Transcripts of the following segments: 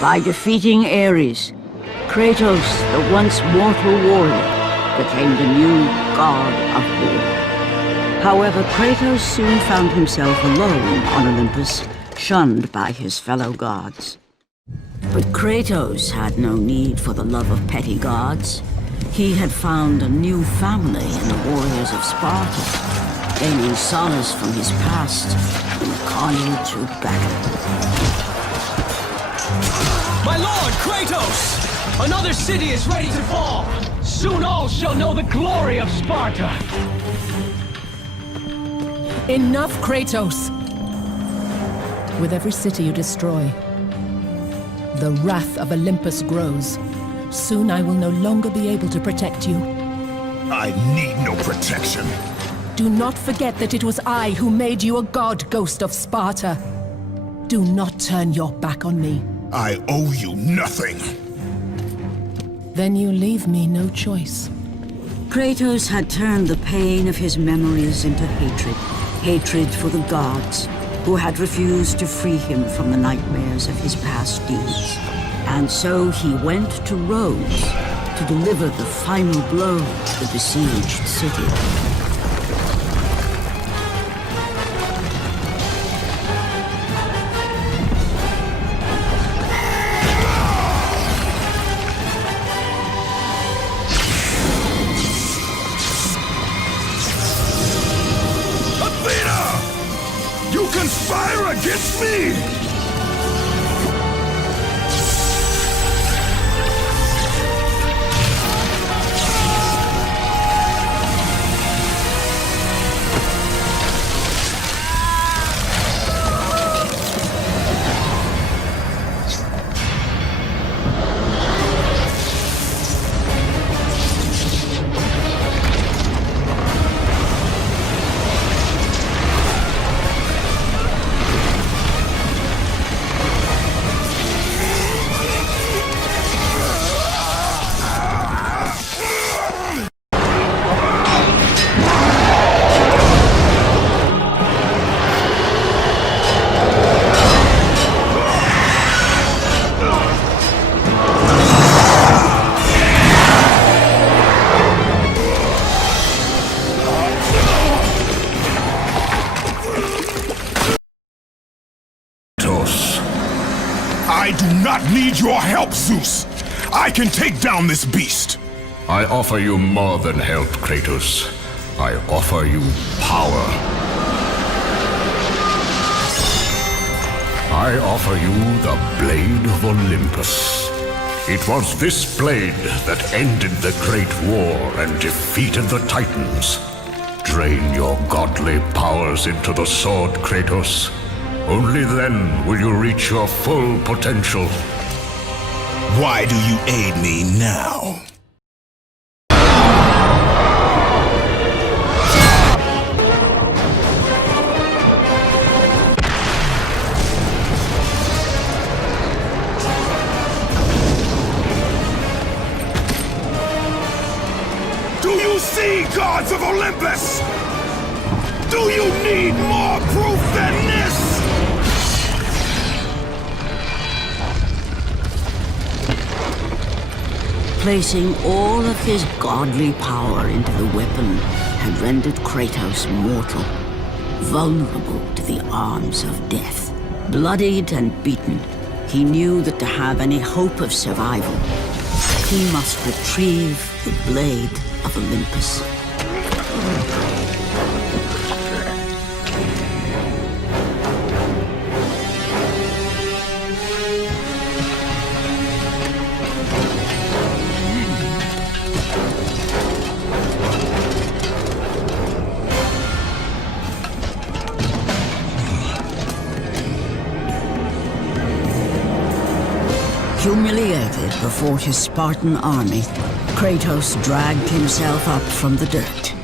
By defeating Ares, Kratos, the once mortal warrior, became the new god of war. However, Kratos soon found himself alone on Olympus, shunned by his fellow gods. But Kratos had no need for the love of petty gods. He had found a new family in the warriors of Sparta, gaining solace from his past in the carnage of battle. My lord, Kratos! Another city is ready to fall! Soon all shall know the glory of Sparta! Enough, Kratos! With every city you destroy, the wrath of Olympus grows. Soon I will no longer be able to protect you. I need no protection. Do not forget that it was I who made you a god, Ghost of Sparta. Do not turn your back on me. I owe you nothing. Then you leave me no choice. Kratos had turned the pain of his memories into hatred. Hatred for the gods, who had refused to free him from the nightmares of his past deeds. And so he went to Rhodes to deliver the final blow to the besieged city. You conspire against me! I do not need your help, Zeus! I can take down this beast! I offer you more than help, Kratos. I offer you power. I offer you the Blade of Olympus. It was this blade that ended the Great War and defeated the Titans. Drain your godly powers into the sword, Kratos. Only then will you reach your full potential. Why do you aid me now? Do you see, gods of Olympus? Do you need more proof than this? Placing all of his godly power into the weapon had rendered Kratos mortal, vulnerable to the arms of death. Bloodied and beaten, he knew that to have any hope of survival, he must retrieve the Blade of Olympus. Humiliated before his Spartan army, Kratos dragged himself up from the dirt.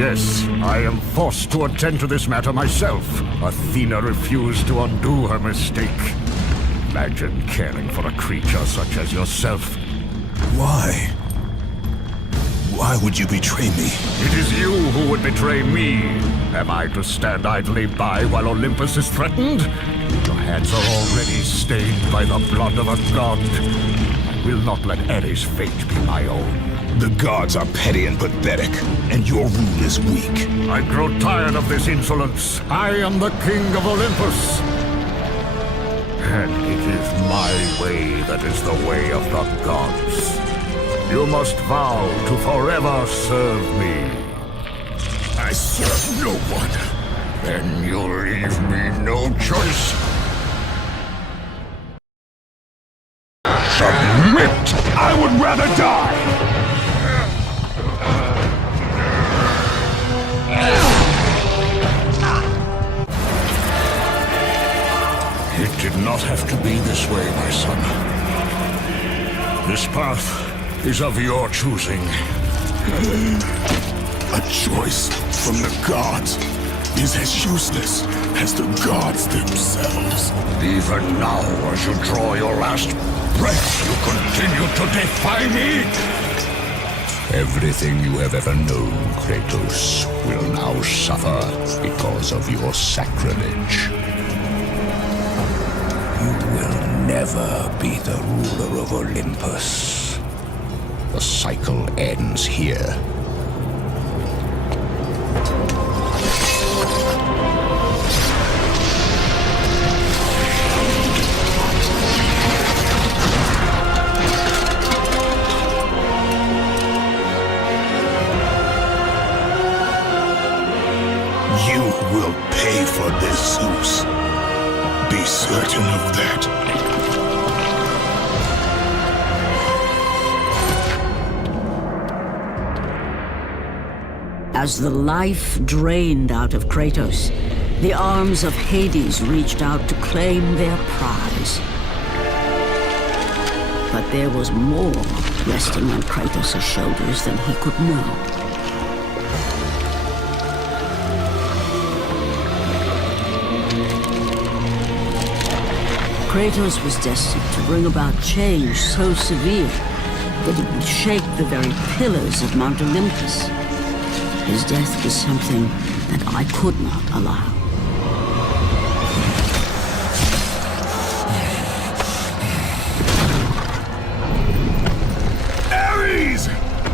Yes, I am forced to attend to this matter myself. Athena refused to undo her mistake. Imagine caring for a creature such as yourself. Why? Why would you betray me? It is you who would betray me. Am I to stand idly by while Olympus is threatened? Your hands are already stained by the blood of a god. I will not let Ares' fate be my own. The gods are petty and pathetic, and your rule is weak. I grow tired of this insolence. I am the king of Olympus. And it is my way that is the way of the gods. You must vow to forever serve me. I serve no one. Then you leave me no choice. Submit! I would rather die! It did not have to be this way, my son. This path is of your choosing. A choice from the gods is as useless as the gods themselves. Even now, as you draw your last breath, you continue to defy me? Everything you have ever known, Kratos, will now suffer because of your sacrilege. You will never be the ruler of Olympus. The cycle ends here. You will pay for this, Zeus. Be certain of that. As the life drained out of Kratos, the arms of Hades reached out to claim their prize. But there was more resting on Kratos' shoulders than he could know. Kratos was destined to bring about change so severe that it would shake the very pillars of Mount Olympus. His death was something that I could not allow. Ares!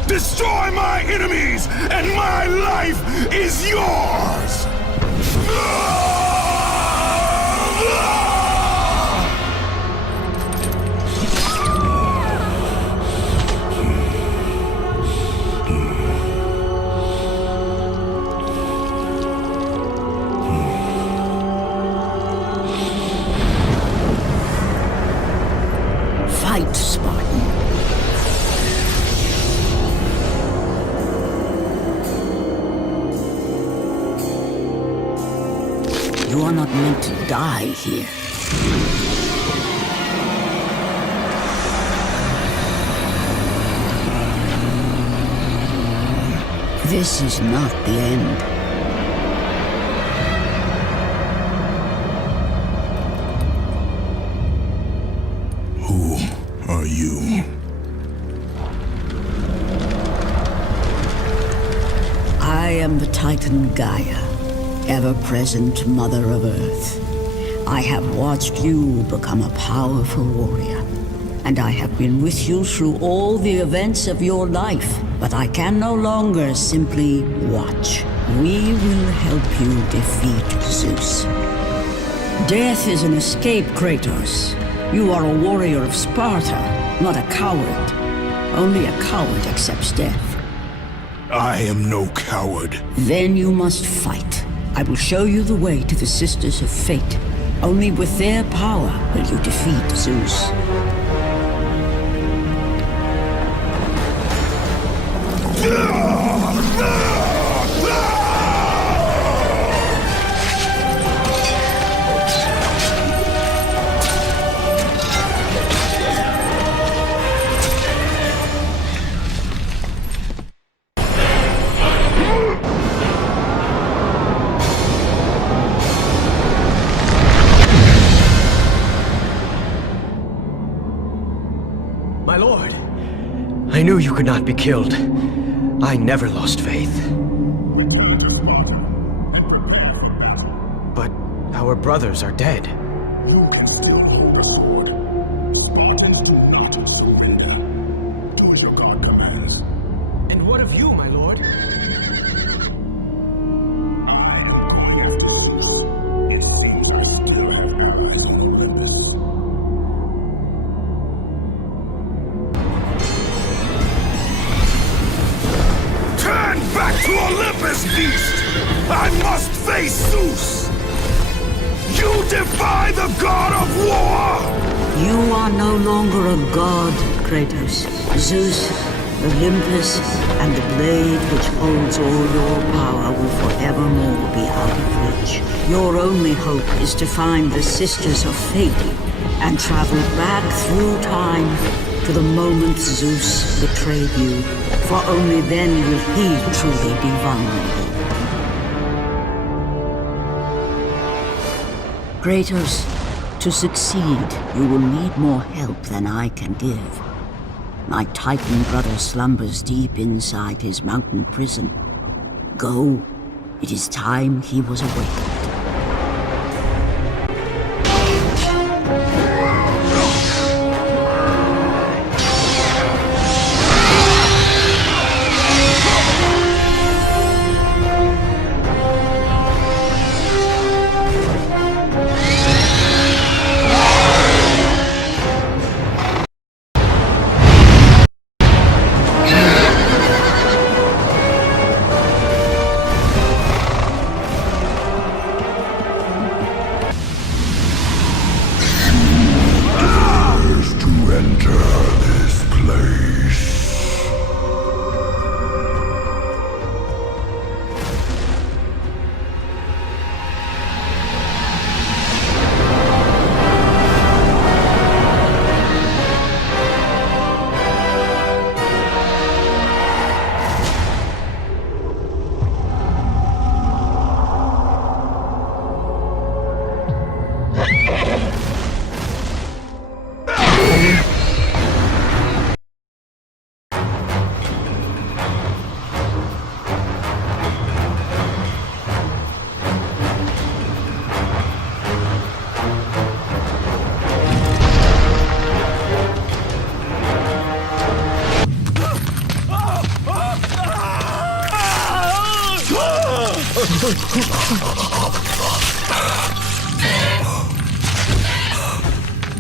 Destroy my enemies, and my life is yours! Fight, Spartan. You are not meant to die here. This is not the end. Who are you? I am the Titan Gaia, ever-present Mother of Earth. I have watched you become a powerful warrior, and I have been with you through all the events of your life, but I can no longer simply watch. We will help you defeat Zeus. Death is an escape, Kratos. You are a warrior of Sparta, not a coward. Only a coward accepts death. I am no coward. Then you must fight. I will show you the way to the Sisters of Fate. Only with their power will you defeat Zeus. My lord, I knew you could not be killed. I never lost faith. Return to Sparta and prepare for battle. But our brothers are dead. You can still hold the sword. Spartans do not surrender. Do as your god commands. And what of you, my lord? Turn back to Olympus, beast! I must face Zeus! You defy the god of war! You are no longer a god, Kratos. Zeus, Olympus, and the blade which holds all your power will forevermore be out of reach. Your only hope is to find the Sisters of Fate and travel back through time to the moment Zeus betrayed you, for only then will he truly be vulnerable. Kratos, to succeed, you will need more help than I can give. My Titan brother slumbers deep inside his mountain prison. Go. It is time he was awakened.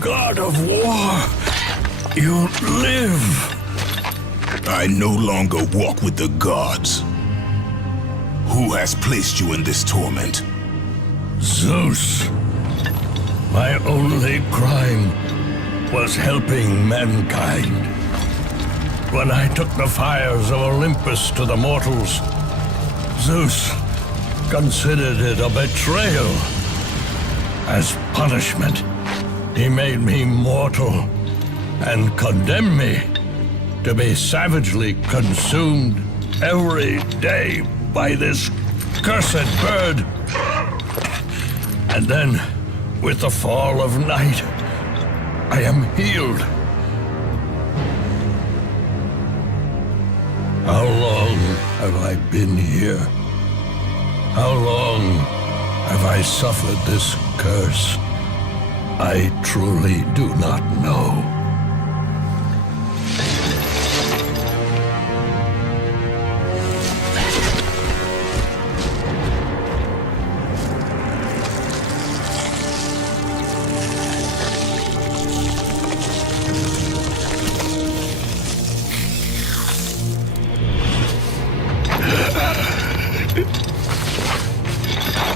God of war, you live. I no longer walk with the gods. Who has placed you in this torment? Zeus. My only crime was helping mankind. When I took the fires of Olympus to the mortals, Zeus considered it a betrayal. As punishment, he made me mortal and condemned me to be savagely consumed every day by this cursed bird. And then, with the fall of night, I am healed. How long have I been here? How long have I suffered this curse? I truly do not know.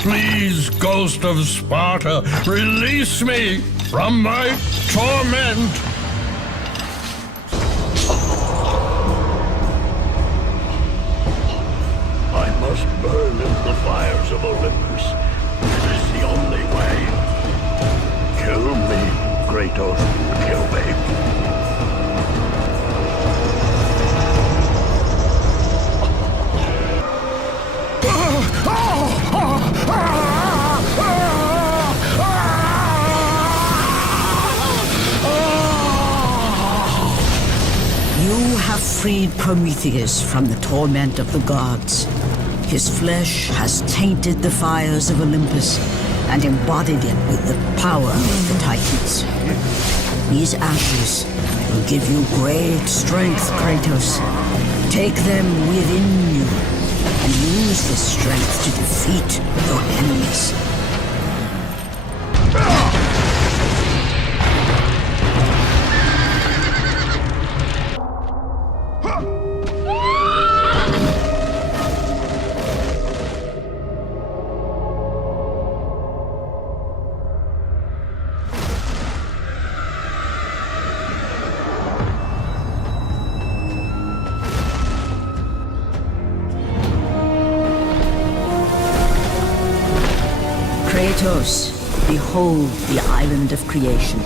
Please, Ghost of Sparta, release me from my torment! I must burn in the fires of Olympus. It is the only way. Kill me, Kratos. Kill me. have freed Prometheus from the torment of the gods. His flesh has tainted the fires of Olympus and embodied it with the power of the Titans. These ashes will give you great strength, Kratos. Take them within you and use this strength to defeat your enemies. Kratos, behold the island of creation,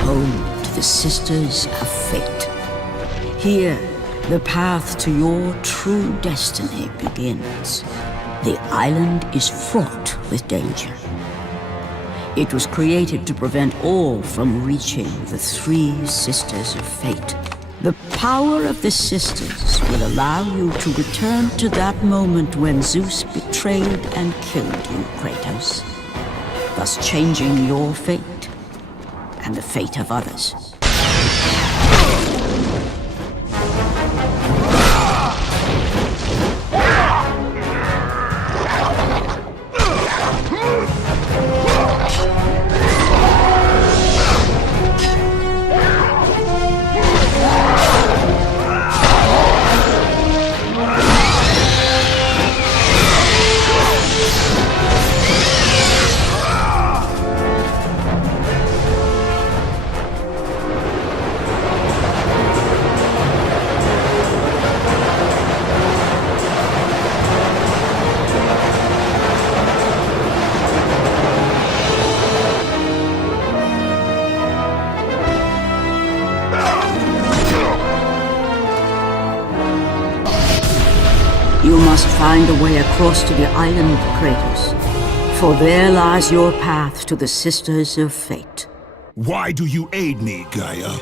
home to the Sisters of Fate. Here, the path to your true destiny begins. The island is fraught with danger. It was created to prevent all from reaching the three Sisters of Fate. The power of the Sisters will allow you to return to that moment when Zeus betrayed and killed you, Kratos, thus changing your fate and the fate of others. You must find a way across to the island, Kratos, for there lies your path to the Sisters of Fate. Why do you aid me, Gaia?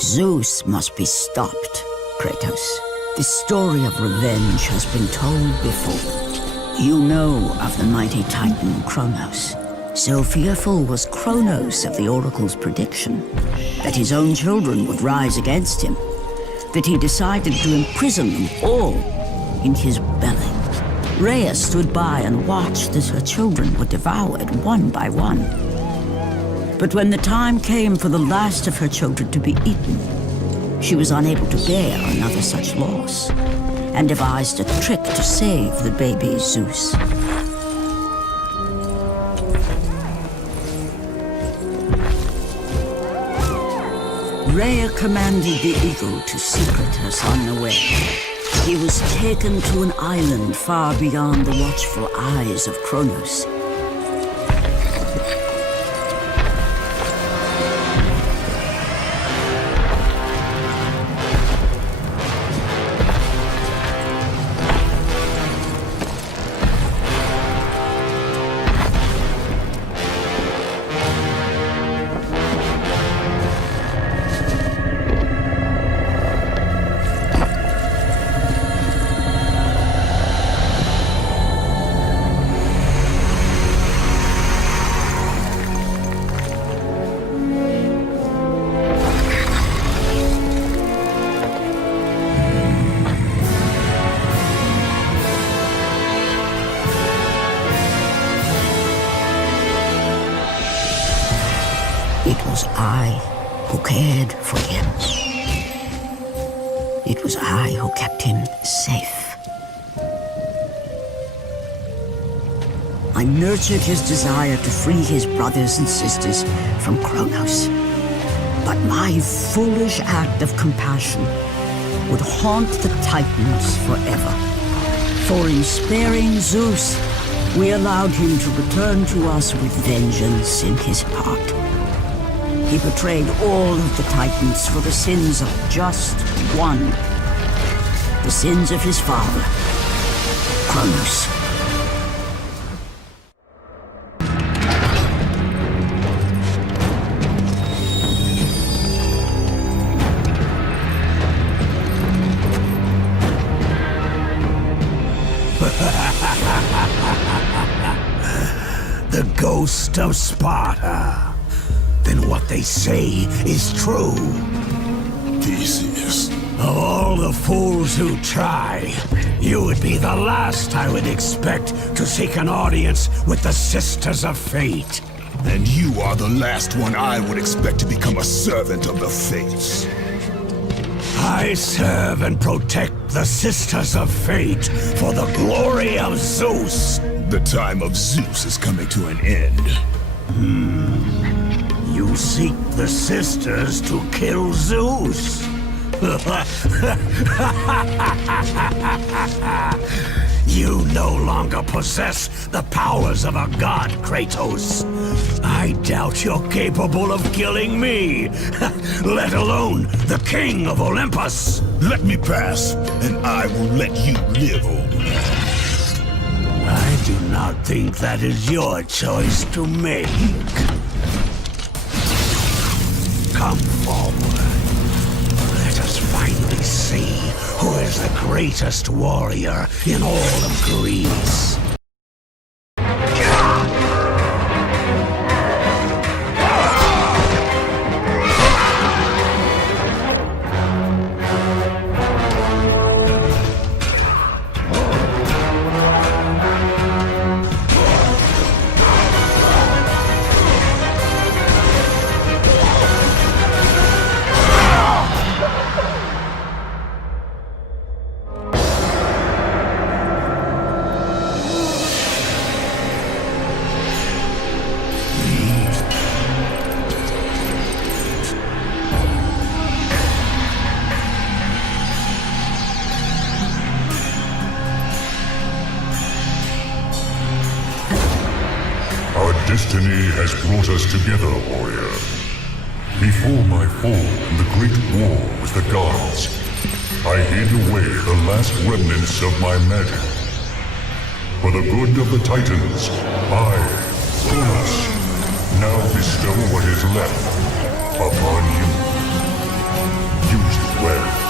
Zeus must be stopped, Kratos. The story of revenge has been told before. You know of the mighty Titan Kronos. So fearful was Kronos of the Oracle's prediction that his own children would rise against him, that he decided to imprison them all in his belly. Rhea stood by and watched as her children were devoured one by one. But when the time came for the last of her children to be eaten, she was unable to bear another such loss, and devised a trick to save the baby Zeus. Rhea commanded the eagle to secret her son away. He was taken to an island far beyond the watchful eyes of Kronos. It was I who cared for him. It was I who kept him safe. I nurtured his desire to free his brothers and sisters from Kronos. But my foolish act of compassion would haunt the Titans forever. For in sparing Zeus, we allowed him to return to us with vengeance in his heart. He betrayed all of the Titans for the sins of just one. The sins of his father, Kronos. ghost of Sparta. Then what they say is true. Theseus. Of all the fools who try, you would be the last I would expect to seek an audience with the Sisters of Fate. And you are the last one I would expect to become a servant of the Fates. I serve and protect the Sisters of Fate for the glory of Zeus. The time of Zeus is coming to an end. You seek the Sisters to kill Zeus. You no longer possess the powers of a god, Kratos. I doubt you're capable of killing me, let alone the king of Olympus. Let me pass, and I will let you live, old man. I do not think that is your choice to make. Come forward. Let us finally see who is the greatest warrior in all of Greece. Destiny has brought us together, warrior. Before my fall in the great war with the gods, I hid away the last remnants of my magic. For the good of the Titans, I, Kronos, now bestow what is left upon you. Use it well.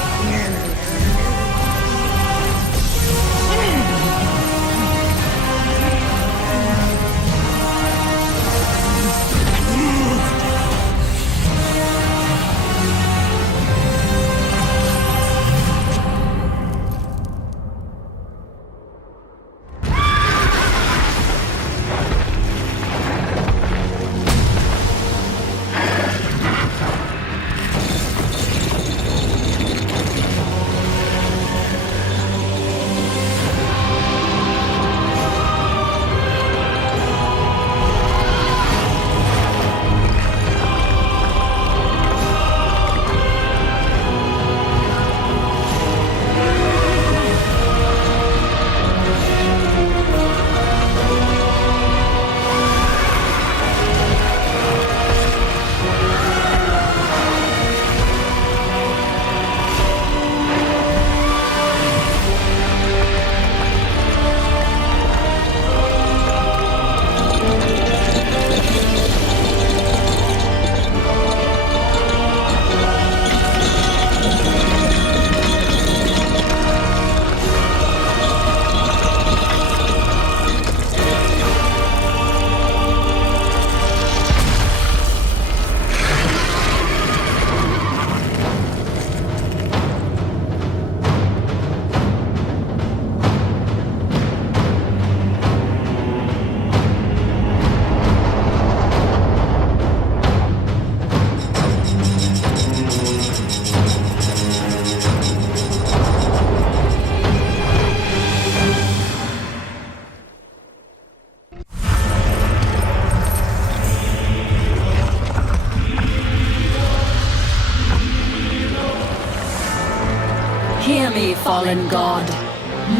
Hear me, fallen god.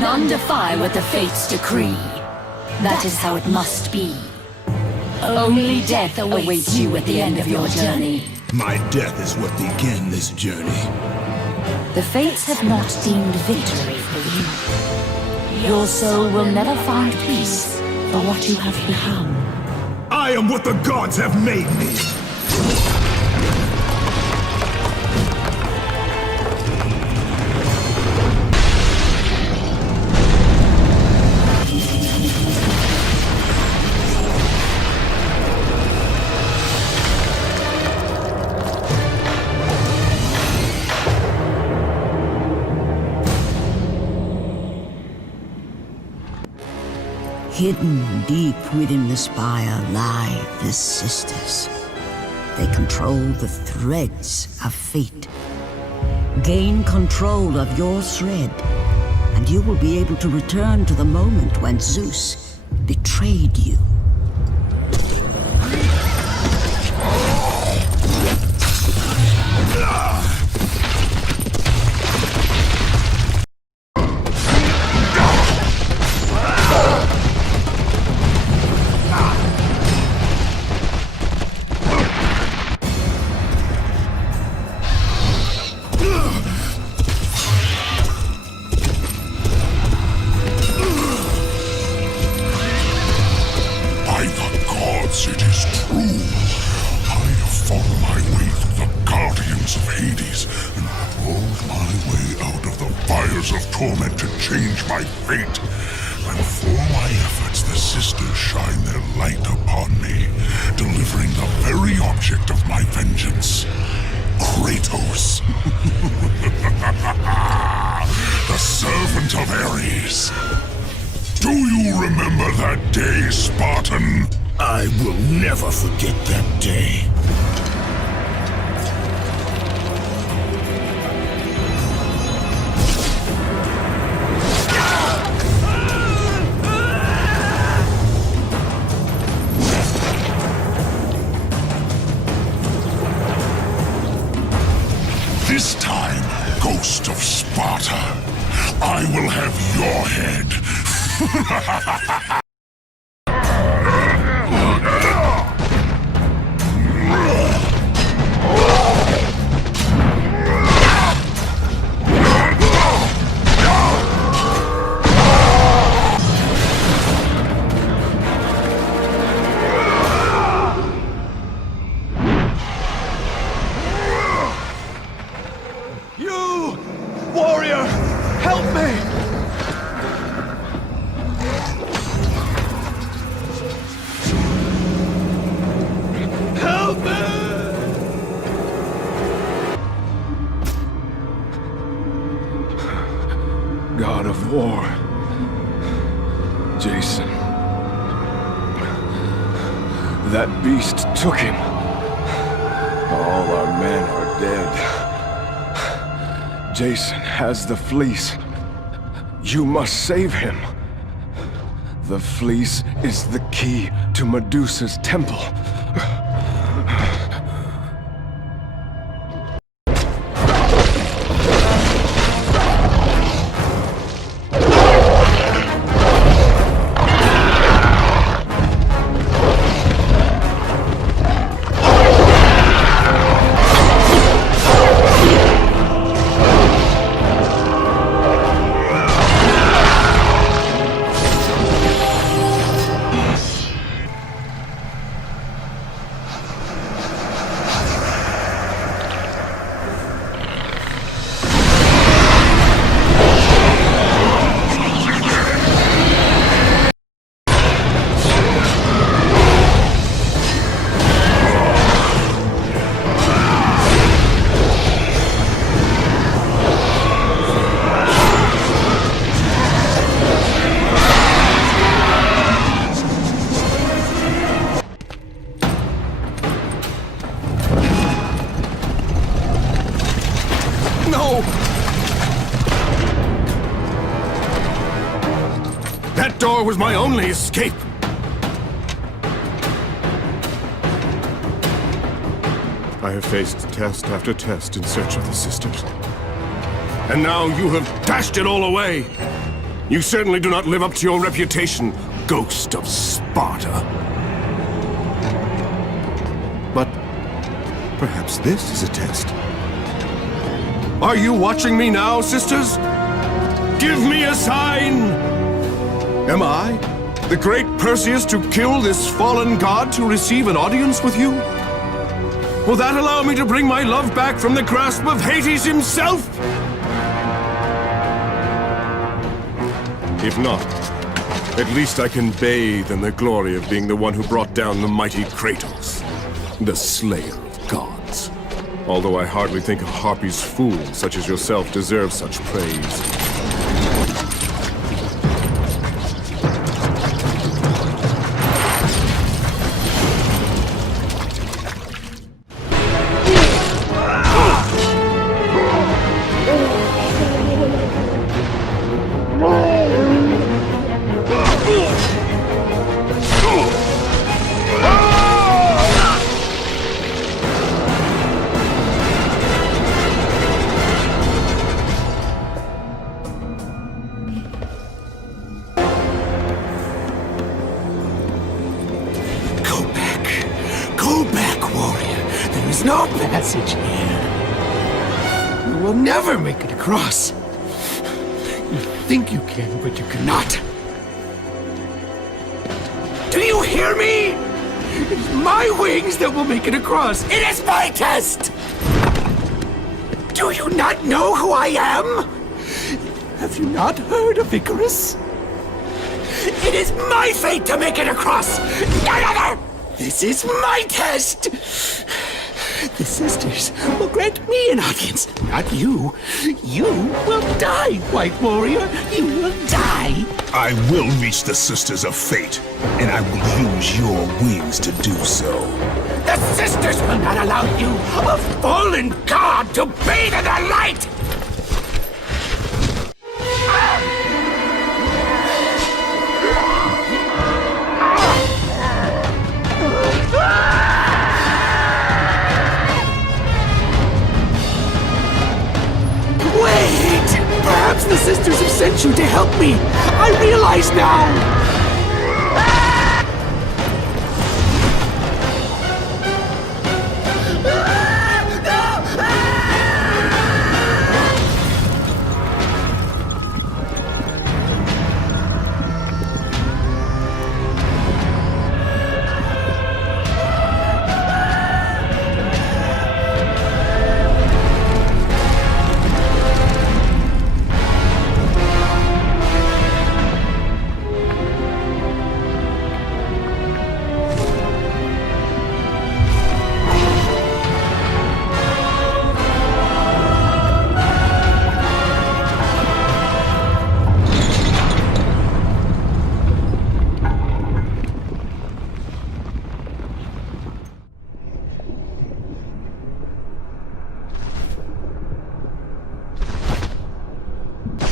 None defy what the fates decree. That is how it must be. Only death awaits you at the end of your journey. My death is what began this journey. The fates have not deemed victory for you. Your soul will never find peace for what you have become. I am what the gods have made me! Hidden deep within the spire lie the sisters. They control the threads of fate. Gain control of your thread, and you will be able to return to the moment when Zeus betrayed you. It is true. I have fought my way through the guardians of Hades and crawled my way out of the fires of torment to change my fate. And for my efforts, the sisters shine their light upon me, delivering the very object of my vengeance, Kratos. The servant of Ares. Do you remember that day, Spartan? I will never forget that day. This time, Ghost of Sparta, I will have your head. You! Warrior! Help me! Help me! God of War. Jason. That beast took him. All our men are dead. Jason has the fleece. You must save him. The fleece is the key to Medusa's temple. No! That door was my only escape! I have faced test after test in search of the sisters. And now you have dashed it all away! You certainly do not live up to your reputation, Ghost of Sparta. But perhaps this is a test. Are you watching me now, sisters? Give me a sign! Am I, the great Perseus, to kill this fallen god to receive an audience with you? Will that allow me to bring my love back from the grasp of Hades himself? If not, at least I can bathe in the glory of being the one who brought down the mighty Kratos, the slayer of gods. Although I hardly think a Harpy's fool such as yourself deserves such praise. will never make it across. You think you can, but you cannot. Do you hear me? It's my wings that will make it across. It is my test! Do you not know who I am? Have you not heard of Icarus? It is my fate to make it across! None other! This is my test! The sisters will grant me an audience, not you. You will die, White Warrior. You will die. I will reach the Sisters of Fate, and I will use your wings to do so. The sisters will not allow you, a fallen god, to bathe in their light! Wait! Perhaps the sisters have sent you to help me. I realize now.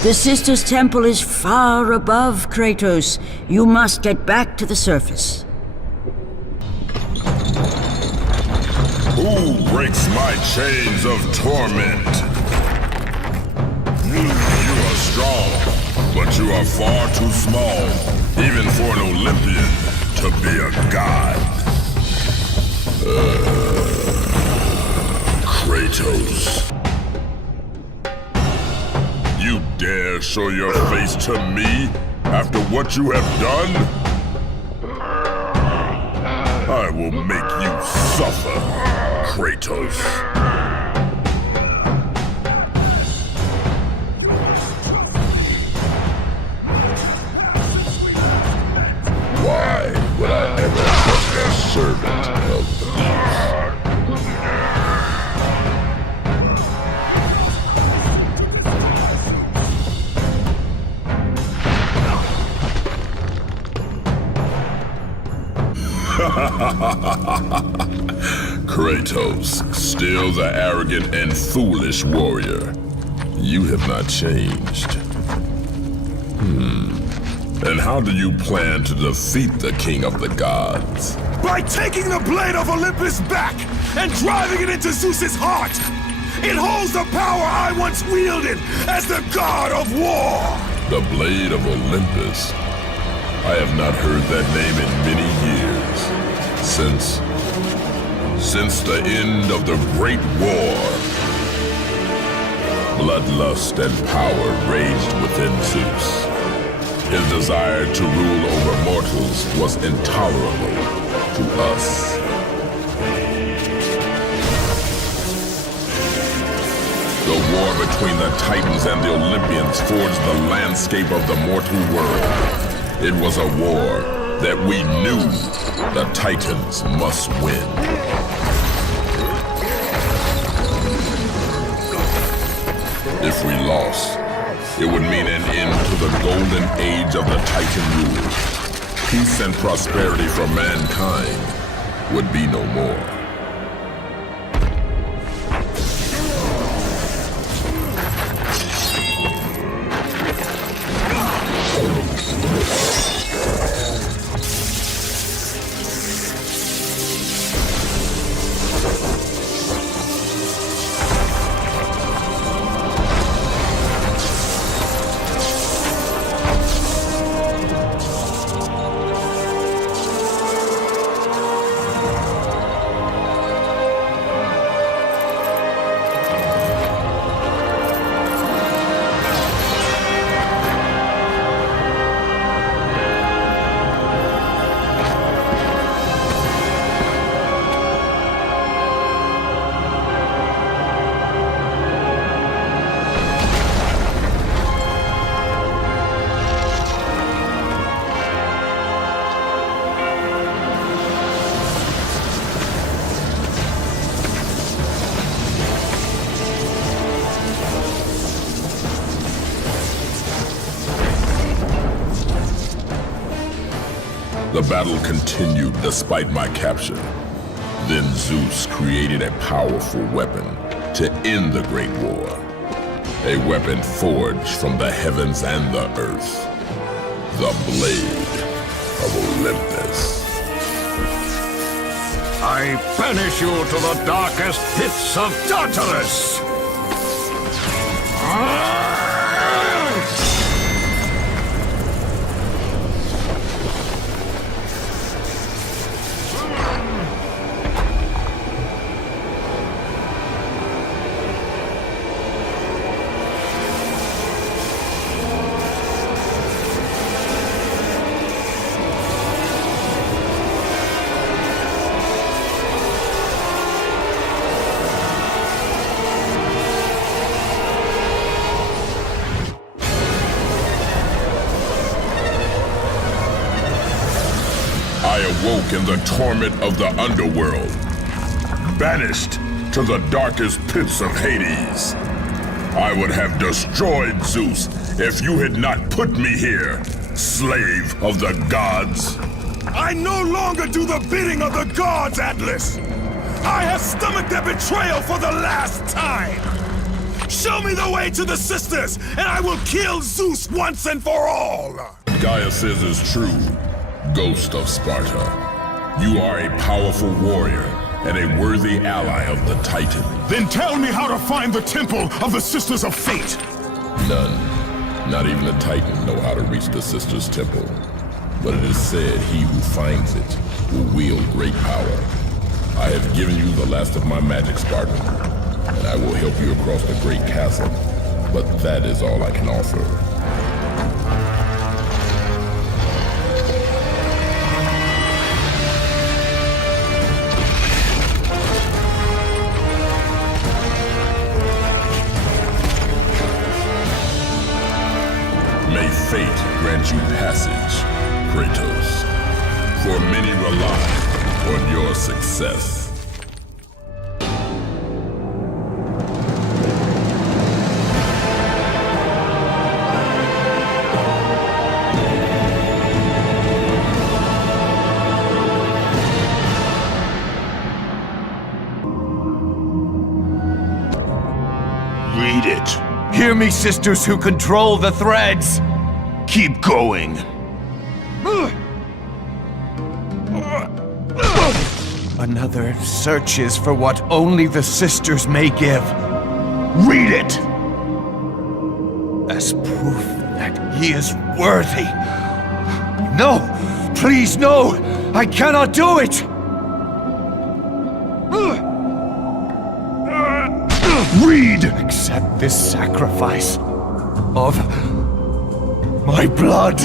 The Sisters' Temple is far above, Kratos. You must get back to the surface. Who breaks my chains of torment? You are strong, but you are far too small, even for an Olympian to be a god. Kratos. You dare show your face to me after what you have done? I will make you suffer, Kratos. Why would I ever trust a servant of these? Kratos, still the arrogant and foolish warrior. You have not changed. And how do you plan to defeat the King of the Gods? By taking the blade of Olympus back and driving it into Zeus's heart! It holds the power I once wielded as the god of war! The Blade of Olympus? I have not heard that name in many years. Since the end of the Great War. Bloodlust and power raged within Zeus. His desire to rule over mortals was intolerable to us. The war between the Titans and the Olympians forged the landscape of the mortal world. It was a war that we knew the Titans must win. If we lost, it would mean an end to the golden age of the Titan rule. Peace and prosperity for mankind would be no more. The battle continued despite my capture. Then Zeus created a powerful weapon to end the Great War. A weapon forged from the heavens and the earth. The Blade of Olympus. I banish you to the darkest pits of Tartarus! I awoke in the torment of the underworld, banished to the darkest pits of Hades. I would have destroyed Zeus if you had not put me here, slave of the gods. I no longer do the bidding of the gods, Atlas! I have stomached their betrayal for the last time! Show me the way to the sisters, and I will kill Zeus once and for all! Gaia says is true, Ghost of Sparta. You are a powerful warrior and a worthy ally of the Titan. Then tell me how to find the temple of the Sisters of Fate! None, not even the Titan, know how to reach the Sisters' Temple. But it is said he who finds it will wield great power. I have given you the last of my magic, Spartan, and I will help you across the great chasm, but that is all I can offer. May fate grant you passage, Kratos, for many rely on your success. Read it. Hear me, sisters who control the threads! Keep going. Another searches for what only the sisters may give. Read it! As proof that he is worthy. No! Please, no! I cannot do it! Read! Accept this sacrifice of my blood!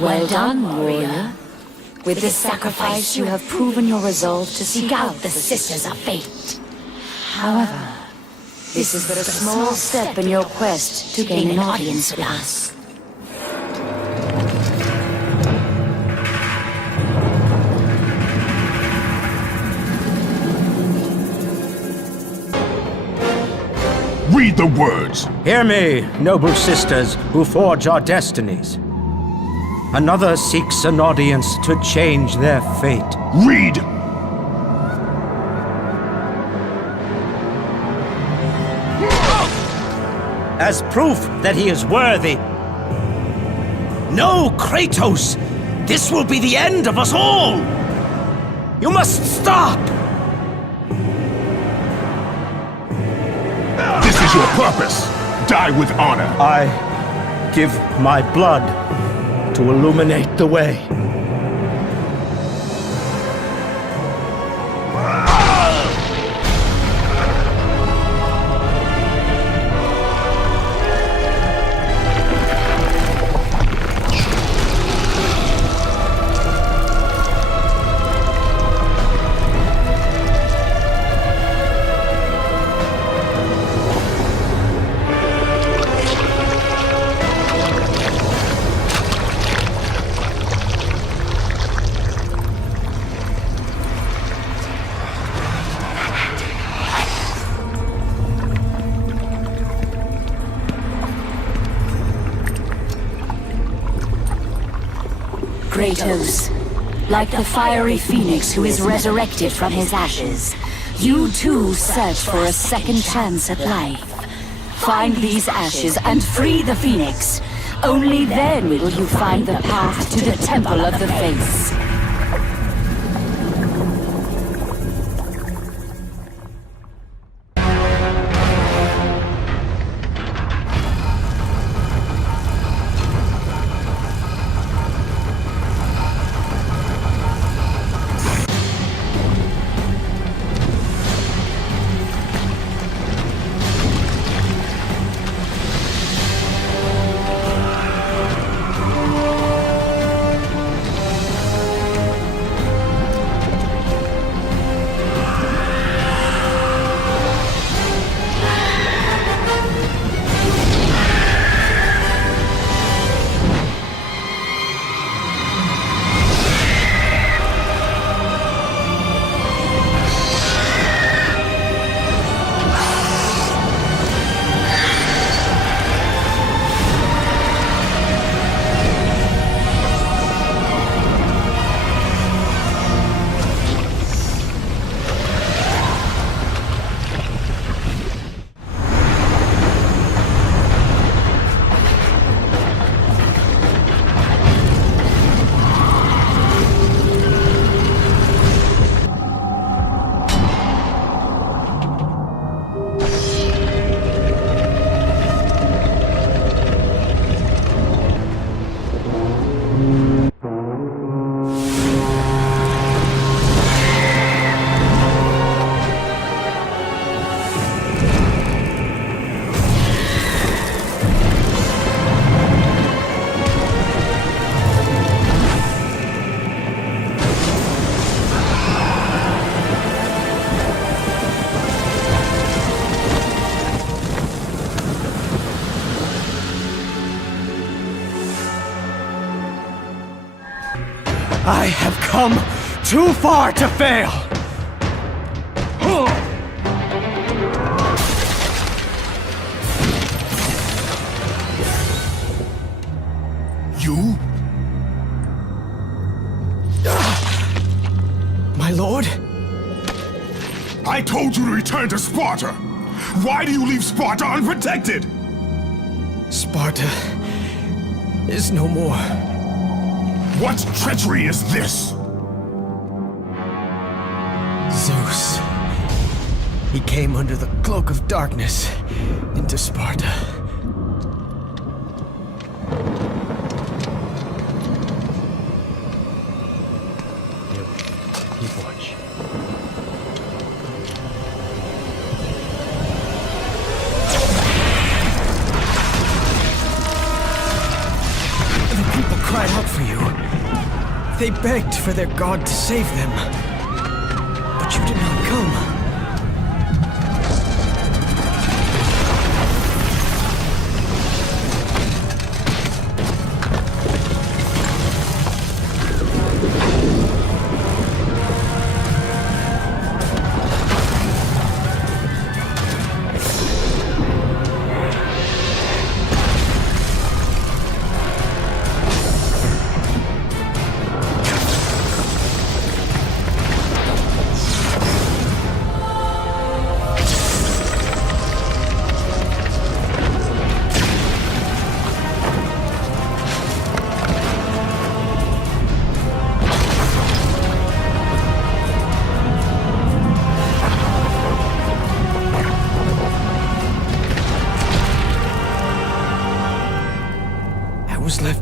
Well done, warrior. With this sacrifice, you have proven your resolve to seek out the Sisters of Fate. However, this is but a small step in your quest to gain an audience with us. Read the words! Hear me, noble sisters who forge our destinies. Another seeks an audience to change their fate. Read! As proof that he is worthy. No, Kratos! This will be the end of us all! You must stop! This is your purpose! Die with honor! I give my blood to illuminate the way. Kratos, like the fiery phoenix who is resurrected from his ashes, you too search for a second chance at life. Find these ashes and free the phoenix. Only then will you find the path to the Temple of the Face. I have come too far to fail! You? My lord? I told you to return to Sparta! Why do you leave Sparta unprotected? Sparta is no more. What treachery is this? Zeus. He came under the cloak of darkness into Sparta. Keep watch. The people cried out for you. They begged for their god to save them. But you did not come.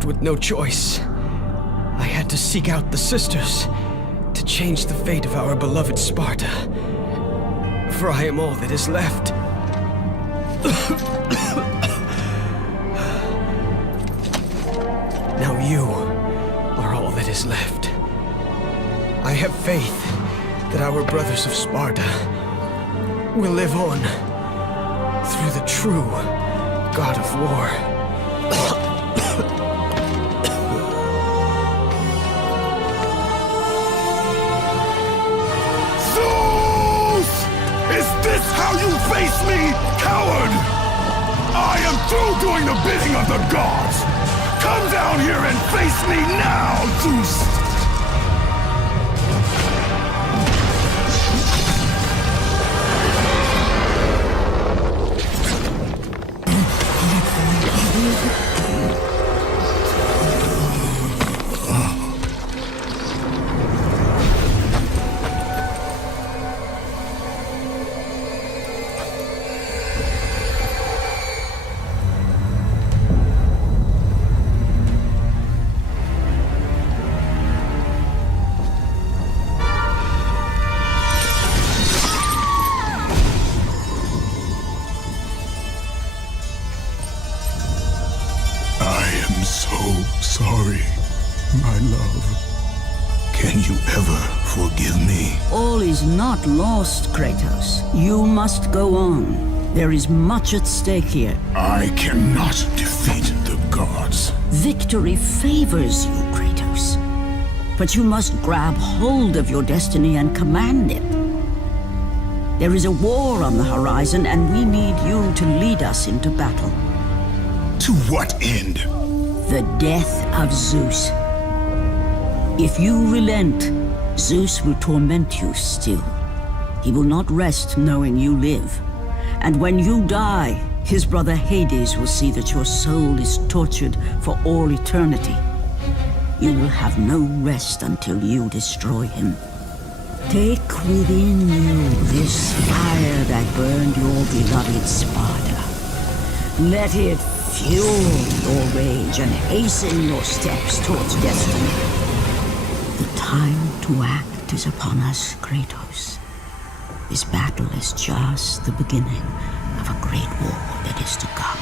left with no choice. I had to seek out the sisters to change the fate of our beloved Sparta. For I am all that is left. Now you are all that is left. I have faith that our brothers of Sparta will live on through the true God of War. Zeus! Is this how you face me, coward? I am through doing the bidding of the gods! Come down here and face me now, Zeus! Sorry, my love. Can you ever forgive me? All is not lost, Kratos. You must go on. There is much at stake here. I cannot defeat the gods. Victory favors you, Kratos. But you must grab hold of your destiny and command it. There is a war on the horizon, and we need you to lead us into battle. To what end? The death of Zeus. If you relent, Zeus will torment you still. He will not rest knowing you live. And when you die, his brother Hades will see that your soul is tortured for all eternity. You will have no rest until you destroy him. Take within you this fire that burned your beloved Sparta. Let it fuel your rage and hasten your steps towards destiny. The time to act is upon us, Kratos. This battle is just the beginning of a great war that is to come.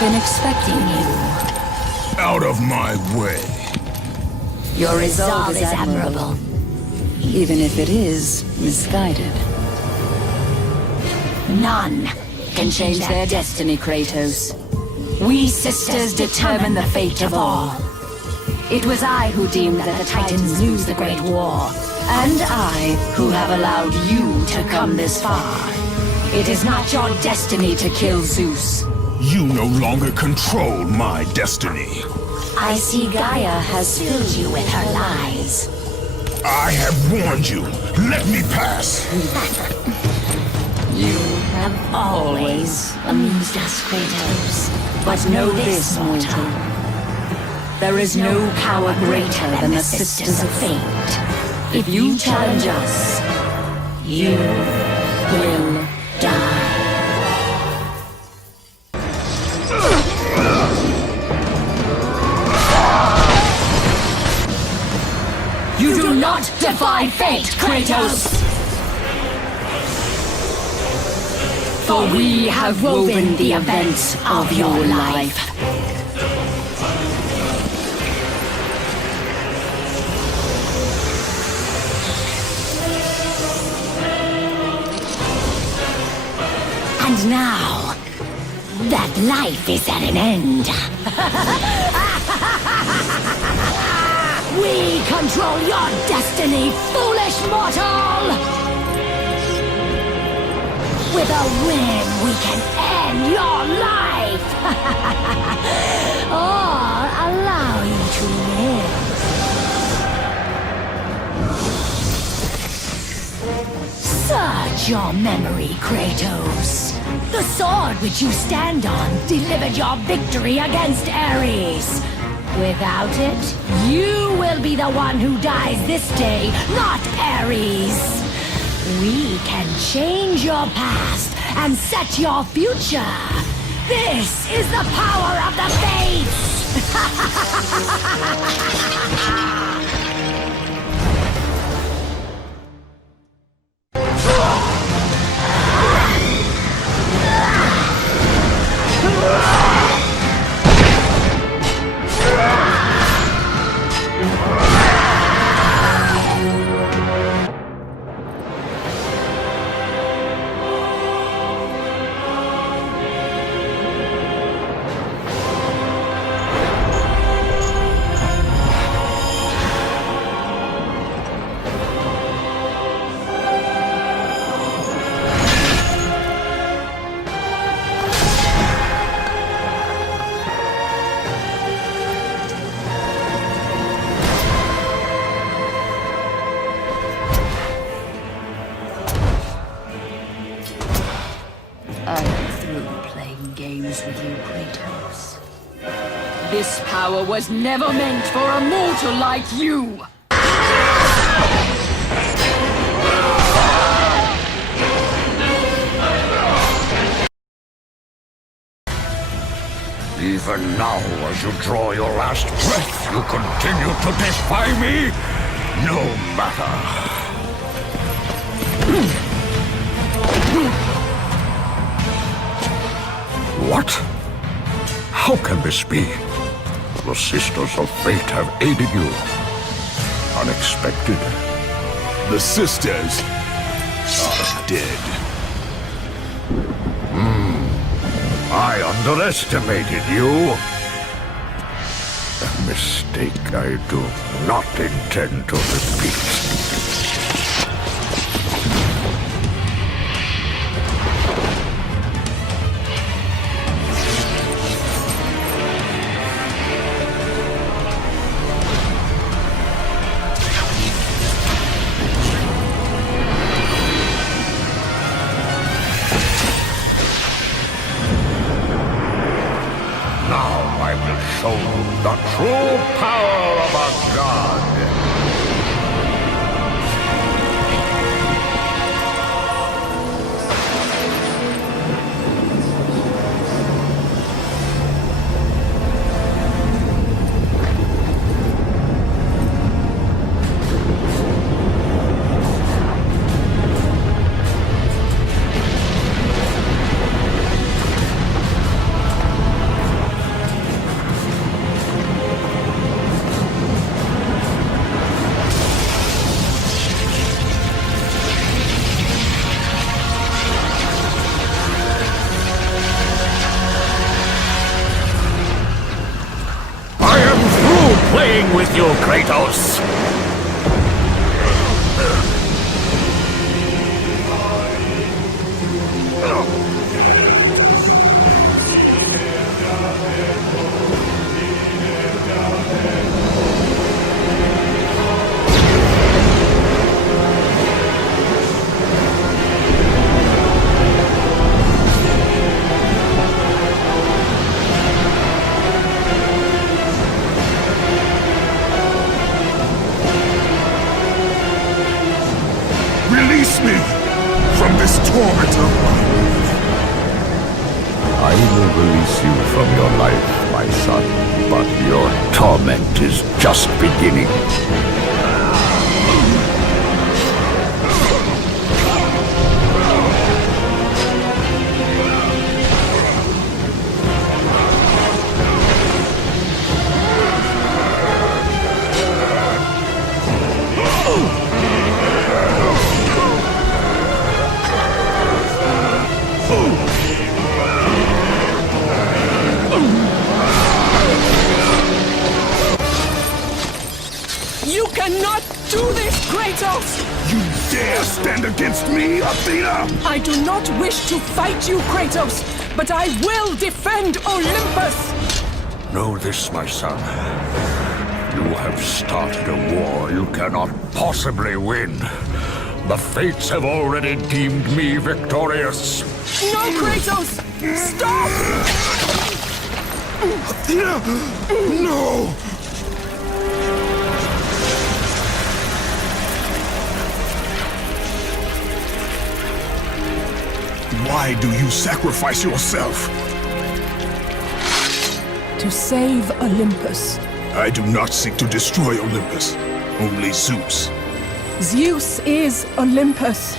Been expecting you. Out of my way. Your resolve is admirable, even if it is misguided. None can change their destiny, Kratos. We sisters determine the fate of all. It was I who deemed that the Titans lose the Great War, and I who have allowed you to come this far. It is not your destiny to kill Zeus. You no longer control my destiny. I see Gaia has filled you with her lies. I have warned you. Let me pass. You have always amused us, Kratos. But know this, mortal. There is no power greater than the Sisters of Fate. If you challenge us, you will die. You do not defy fate, Kratos! For we have woven the events of your life. And now, that life is at an end. We control your destiny, foolish mortal! With a whim, we can end your life! Or allow you to live. Search your memory, Kratos. The sword which you stand on delivered your victory against Ares. Without it, you will be the one who dies this day, not Ares. We can change your past and set your future. This is the power of the Fates! With you, Kratos. This power was never meant for a mortal like you! Even now, as you draw your last breath, you continue to defy me? No matter. What? How can this be? The Sisters of Fate have aided you. Unexpected. The sisters are dead. I underestimated you. A mistake I do not intend to repeat. Show the true power of a god. Playing with you, Kratos! torment of my life. I will release you from your life, my son, but your torment is just beginning. You cannot do this, Kratos! You dare stand against me, Athena? I do not wish to fight you, Kratos, but I will defend Olympus! Know this, my son. You have started a war you cannot possibly win. The fates have already deemed me victorious. No, Kratos! Stop! Athena! No! Why do you sacrifice yourself? To save Olympus. I do not seek to destroy Olympus. Only Zeus. Zeus is Olympus.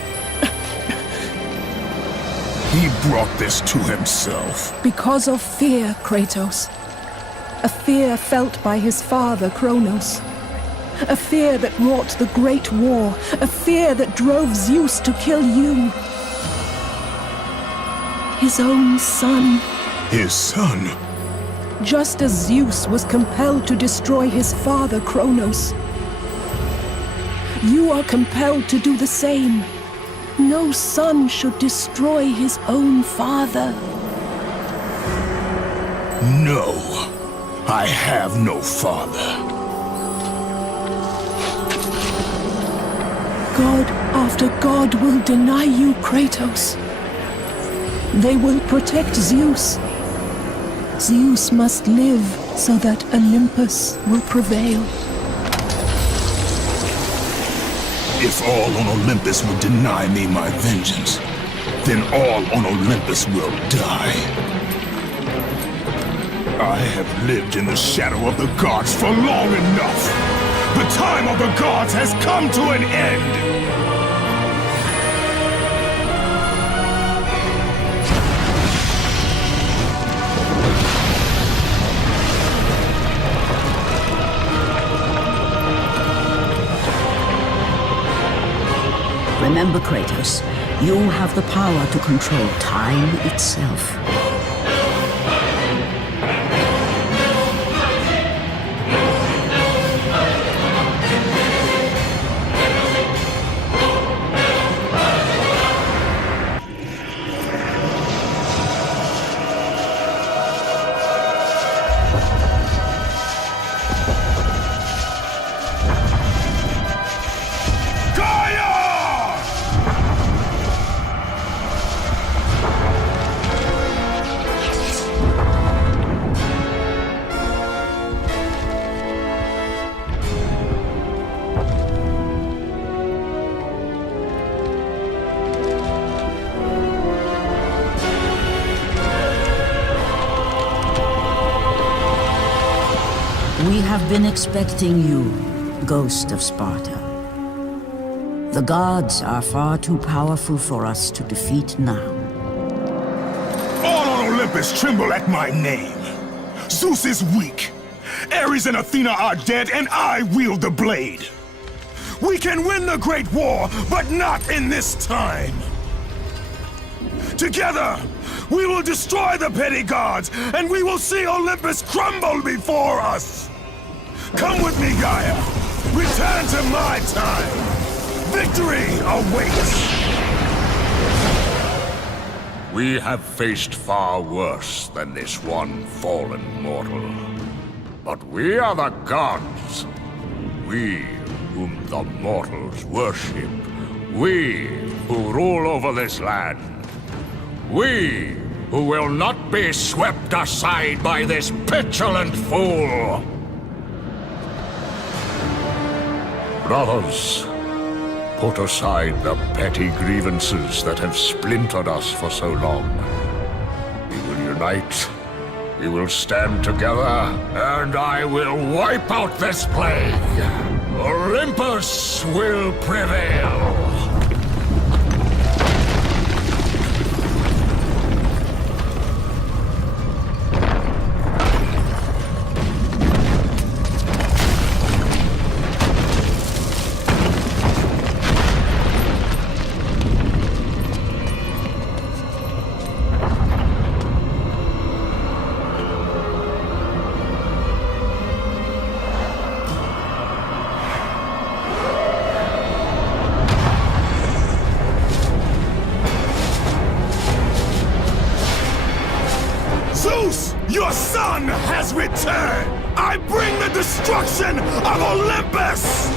He brought this to himself. Because of fear, Kratos. A fear felt by his father, Kronos. A fear that wrought the Great War. A fear that drove Zeus to kill you. His own son. His son? Just as Zeus was compelled to destroy his father, Kronos. You are compelled to do the same. No son should destroy his own father. No. I have no father. God after God will deny you, Kratos. They will protect Zeus. Zeus must live so that Olympus will prevail. If all on Olympus will deny me my vengeance, then all on Olympus will die. I have lived in the shadow of the gods for long enough. The time of the gods has come to an end. Remember, Kratos, you have the power to control time itself. We have been expecting you, Ghost of Sparta. The gods are far too powerful for us to defeat now. All on Olympus tremble at my name. Zeus is weak. Ares and Athena are dead, and I wield the blade. We can win the Great War, but not in this time. Together, we will destroy the petty gods, and we will see Olympus crumble before us. Come with me, Gaia. Return to my time. Victory awaits. We have faced far worse than this one fallen mortal. But we are the gods. We whom the mortals worship. We who rule over this land. We who will not be swept aside by this petulant fool. Brothers, Put aside the petty grievances that have splintered us for so long. We will unite, we will stand together, and I will wipe out this plague. Olympus will prevail. Zeus, your son has returned! I bring the destruction of Olympus!